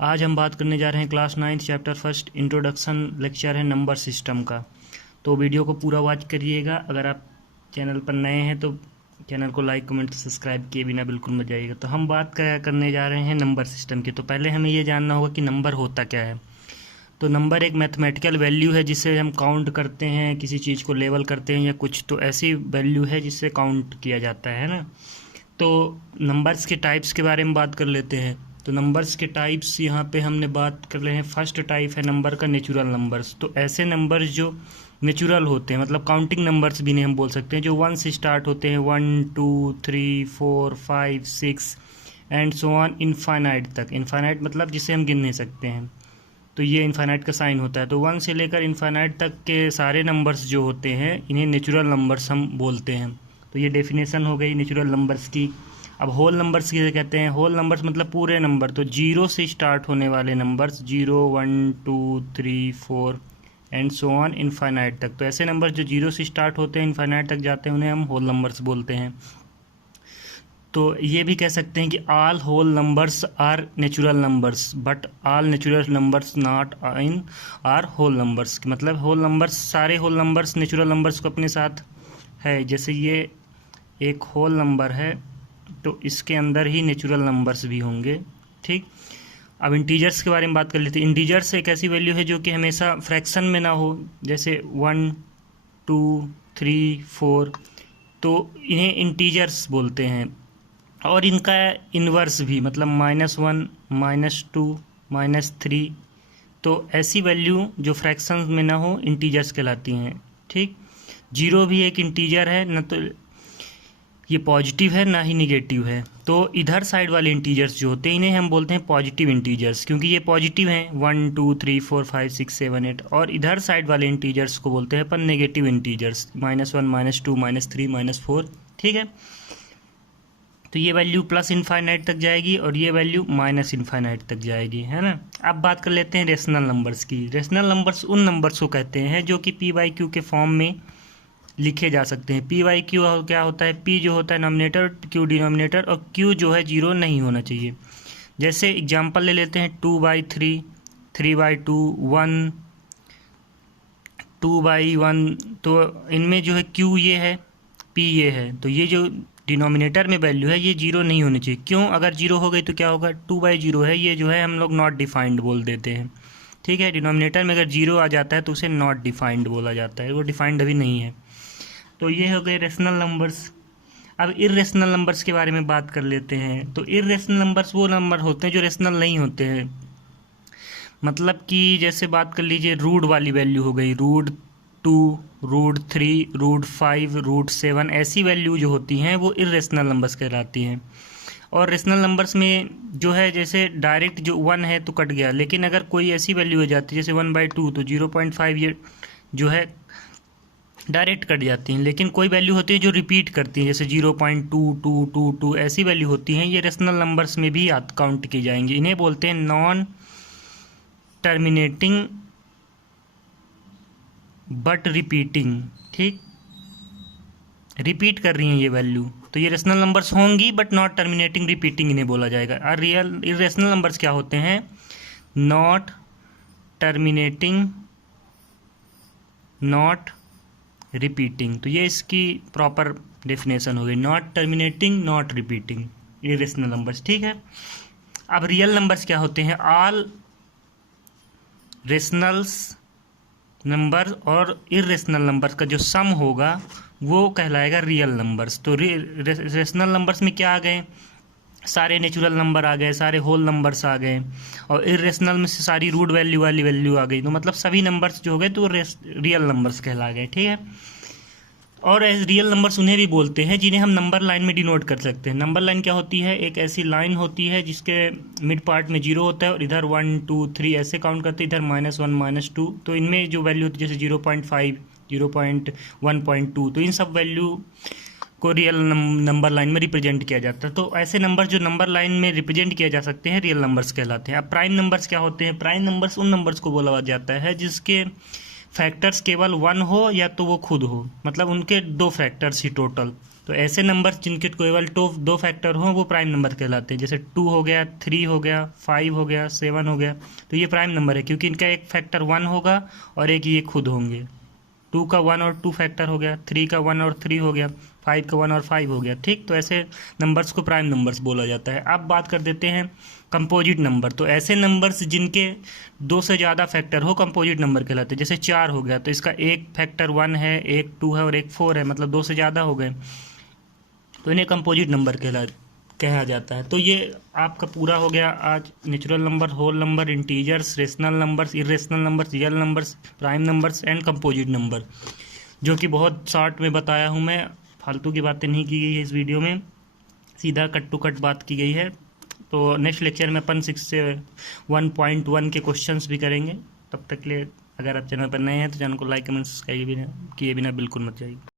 आज हम बात करने जा रहे हैं class 9th chapter first introduction lecture है नंबर सिस्टम का। तो वीडियो को पूरा वॉच करिएगा। अगर आप चैनल पर नए हैं तो चैनल को लाइक कमेंट सब्सक्राइब किए बिना बिल्कुल मत जाइएगा। तो हम बात करने जा रहे हैं नंबर सिस्टम की। तो पहले हमें ये जानना होगा कि नंबर होता क्या है। तो नंबर एक मैथमेटिकल वैल्यू है जिसे हम काउंट करते हैं, किसी चीज़ को लेवल करते हैं या कुछ, तो ऐसी वैल्यू है जिससे काउंट किया जाता है ना। तो नंबर्स के टाइप्स के बारे में बात कर लेते हैं। तो नंबर्स के टाइप्स यहाँ पे हमने बात कर रहे हैं। फर्स्ट टाइप है नंबर का नेचुरल नंबर्स। तो ऐसे नंबर्स जो नेचुरल होते हैं, मतलब काउंटिंग नंबर्स भी नहीं हम बोल सकते हैं, जो 1 से स्टार्ट होते हैं, 1 2 3 4 5 6 एंड सो ऑन इनफाइनाइट तक। इनफाइनाइट मतलब जिसे हम गिन नहीं सकते हैं, तो ये इनफाइनाइट का साइन होता है। तो 1 से लेकर इनफाइनाइट तक के सारे नंबर्स जो होते हैं इन्हें नेचुरल नंबर्स हम बोलते हैं। तो ये डेफिनेशन हो गई नेचुरल नंबर्स की। अब होल नंबर्स किसे कहते हैं? होल नंबर्स मतलब पूरे नंबर। तो 0 से स्टार्ट होने वाले numbers, 0 1 2 3 4 and so on infinite तक। तो ऐसे नंबर्स जो 0 से स्टार्ट होते हैं इनफाइनाइट तक जाते हैं उन्हें हम होल नंबर्स बोलते हैं। तो ये भी कह सकते हैं कि all whole numbers are natural numbers but all natural numbers not in are whole numbers. मतलब होल नंबर्स, सारे होल नंबर्स नेचुरल नंबर्स को अपने साथ है। जैसे ये एक होल नंबर है तो इसके अंदर ही नेचुरल नंबर्स भी होंगे। ठीक, अब इंटीजर्स के बारे में बात कर लेते हैं। इंटीजर्स एक ऐसी वैल्यू है जो कि हमेशा फ्रैक्शन में ना हो, जैसे 1 2 3 4, तो इन्हें इंटीजर्स बोलते हैं। और इनका इन्वर्स भी, मतलब -1 -2 -3, तो ऐसी वैल्यू जो फ्रैक्शंस में ना हो इंटीजर्स कहलाती हैं। ठीक, 0 भी एक इंटीजर है, न तो ये पॉजिटिव है ना ही निगेटिव है। तो इधर साइड वाले इंटीजर्स जो होते हैं इन्हें हम बोलते हैं पॉजिटिव इंटीजर्स, क्योंकि ये पॉजिटिव हैं 1 2 3 4 5 6 7 8। और इधर साइड वाले इंटीजर्स को बोलते हैं अपन नेगेटिव इंटीजर्स, -1 -2 -3 -4। ठीक है, तो ये वैल्यू प्लस इनफाइनाइट तक जाएगी और ये वैल्यू माइनस इनफाइनाइट तक जाएगी, है ना। अब बात कर लेते हैं रेशनल नंबर्स की। रेशनल नंबर्स उन नंबर्स को कहते हैं जो कि p/q के फॉर्म में लिखे जा सकते हैं। p/q क्या होता है? p जो होता है नॉमिनेटर, q डिनोमिनेटर, और q जो है 0 नहीं होना चाहिए। जैसे एग्जांपल ले लेते हैं 2/3, 3/2, 1, 2/1। तो इनमें जो है q ये है, p ये है, तो ये जो डिनोमिनेटर में वैल्यू है ये 0 नहीं होनी चाहिए। क्यों? अगर 0 हो गई तो क्या होगा? 2/0 है, ये जो है हम लोग नॉट डिफाइंड बोल देते हैं। ठीक है, डिनोमिनेटर में अगर 0 आ जाता है तो उसे नॉट डिफाइंड बोला जाता है, वो डिफाइंड अभी नहीं है। तो ये हो गए रेशनल नंबर्स। अब इर्रेशनल नंबर्स के बारे में बात कर लेते हैं। तो इर्रेशनल नंबर्स वो नंबर होते हैं जो रेशनल नहीं होते हैं। मतलब कि जैसे बात कर लीजिए रूट वाली वैल्यू हो गई, √2, √3, √5, √7, ऐसी वैल्यू जो होती हैं वो इर्रेशनल नंबर्स कहलाती हैं। और रेशनल नंबर्स में जो है, जैसे डायरेक्ट जो 1 है तो कट गया, लेकिन अगर कोई ऐसी वैल्यू हो जाती है जैसे 1/2, तो 0.5 ये जो है डायरेक्ट कट जाती हैं। लेकिन कोई वैल्यू होती है जो रिपीट करती है, जैसे 0.2222, ऐसी वैल्यू होती हैं, ये रेशनल नंबर्स में भी काउंट की जाएंगी। इन्हें बोलते हैं नॉन टर्मिनेटिंग बट रिपीटिंग। ठीक, रिपीट कर रही हैं ये वैल्यू, तो ये रेशनल नंबर्स होंगी बट नॉट टर्मिनेटिंग रिपीटिंग इन्हें बोला जाएगा। और रियल इरेशनल नंबर्स क्या होते हैं? Not terminating, not repeating. तो ये इसकी प्रॉपर डेफिनेशन हो गई, not terminating not repeating, irrational numbers. ठीक है, अब रियल नंबर्स क्या होते हैं? ऑल रेशनल्स नंबर और इरेशनल नंबर्स का जो सम होगा वो कहलाएगा रियल नंबर्स। तो रेशनल नंबर्स में क्या आ गए? सारे नेचुरल नंबर आ गए, सारे होल नंबर्स आ गए, और इरेशनल में से सारी रूट वैल्यू वाली वैल्यू आ गई। तो मतलब सभी नंबर्स जो हो गए तो रियल नंबर्स कहला गए। ठीक है, और रियल नंबर्स उन्हें भी बोलते हैं जिन्हें हम नंबर लाइन में डिनोट कर सकते हैं। नंबर लाइन क्या होती है? एक ऐसी लाइन होती है जिसके मिड पार्ट में 0 होता है और इधर 1 2 3 ऐसे काउंट करते हैं, इधर -1 -2। तो इनमें जो वैल्यू होती है जैसे 0.5 0.1.2, तो इन सब वैल्यू को रियल नंबर लाइन में रिप्रेजेंट किया जाता है। तो ऐसे नंबर जो नंबर लाइन में रिप्रेजेंट किया जा सकते हैं रियल नंबर्स कहलाते हैं। अब प्राइम नंबर्स क्या होते हैं? प्राइम नंबर्स उन नंबर्स को बोला जाता है जिसके फैक्टर्स केवल 1 हो या तो वो खुद हो, मतलब उनके 2 फैक्टर्स ही टोटल तो ऐसे नंबर जिनके केवल दो फैक्टर हों वो प्राइम नंबर कहलाते हैं। जैसे 2 हो गया, 3 हो गया, 5 हो गया, 7 हो गया, तो ये प्राइम नंबर है क्योंकि इनका एक फैक्टर 1 होगा और एक ये खुद होंगे। 2 का 1 और 2 फैक्टर हो गया, 3 का 1 और 3 हो गया, 5 का 1 और 5 हो गया। ठीक, तो ऐसे नंबर्स को प्राइम नंबर्स बोला जाता है। अब बात कर देते हैं कंपोजिट नंबर। तो ऐसे नंबर्स जिनके 2 से ज़्यादा फैक्टर हो कंपोजिट नंबर कहलाते हैं। जैसे 4 हो गया तो इसका एक फैक्टर 1 है, एक 2 है और एक 4 है, मतलब 2 से ज़्यादा हो गए, तो इन्हें कंपोजिट नंबर कहा जाता है। तो ये आपका पूरा हो गया आज natural number, whole number, integers, rational numbers, irrational numbers, real numbers, prime numbers and composite number, जो कि बहुत शॉर्ट में बताया हूँ मैं। फालतू की बातें नहीं की गई है इस वीडियो में, सीधा कट टू कट बात की गई है। तो नेक्स्ट लेक्चर में अपन 6 से 1.1 के क्वेश्चंस भी करेंगे। तब तक के लिए अगर आप चैनल पर नए हैं तो चैनल को लाइक, कमेंट, सब्सक्राइब किए बिना बिल्कुल मत जाइए।